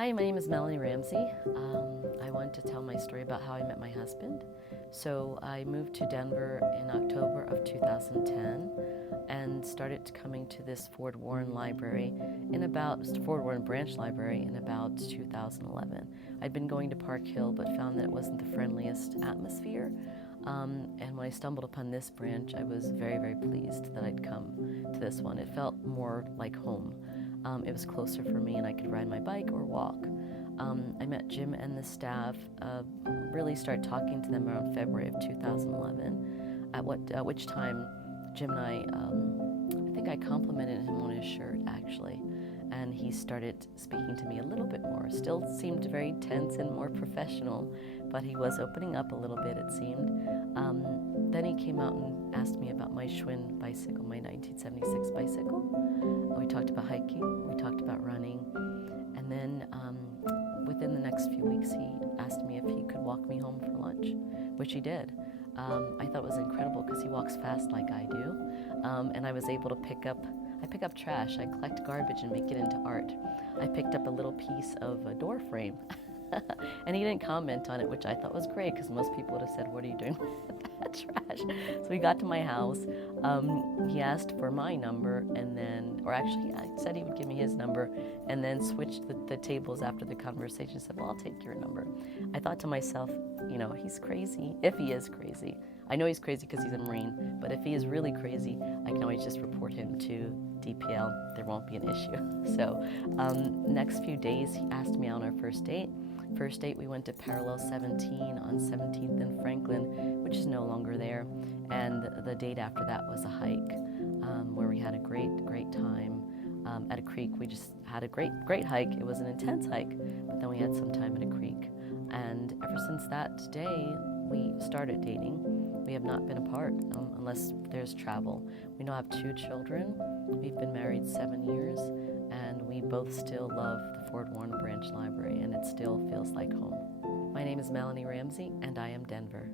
Hi, my name is Melanie Ramsey. I want to tell my story about how I met my husband. So I moved to Denver in October of 2010 and started coming to this Ford Warren library Ford Warren Branch Library in about 2011. I'd been going to Park Hill but found that it wasn't the friendliest atmosphere. And when I stumbled upon this branch, I was very, very pleased that I'd come to this one. It felt more like home. It was closer for me and I could ride my bike or walk. I met Jim and the staff, really started talking to them around February of 2011, at which time Jim and I think I complimented him on his shirt actually, and he started speaking to me a little bit more. Still seemed very tense and more professional, but he was opening up a little bit, it seemed. Then he came out and asked me about my Schwinn bicycle, my 1976 bicycle. We talked about hiking, we talked about running, and then within the next few weeks he asked me if he could walk me home for lunch, which he did. I thought it was incredible because he walks fast like I do, and I was able to pick up trash. I collect garbage and make it into art. I picked up a little piece of a door frame and he didn't comment on it, which I thought was great because most people would have said, "What are you doing with that trash?" So we got to my house. He asked for my number I said he would give me his number and then switched the tables after the conversation. Said, "Well, I'll take your number." I thought to myself, he's crazy. If he is crazy, I know he's crazy because he's a Marine, but if he is really crazy, I can always just report him to DPL. There won't be an issue. So next few days, he asked me on our first date. First date, we went to Parallel 17 on 17th and Franklin, which is no longer there. And the date after that was a hike where we had a great time at a creek. We just had a great hike. It was an intense hike, but then we had some time at a creek. And ever since that day, we started dating. We have not been apart unless there's travel. We now have 2 children. We've been married 7 years, and we both still love the Ford Warren Branch Library, and it still feels like home. My name is Melanie Ramsey, and I am Denver.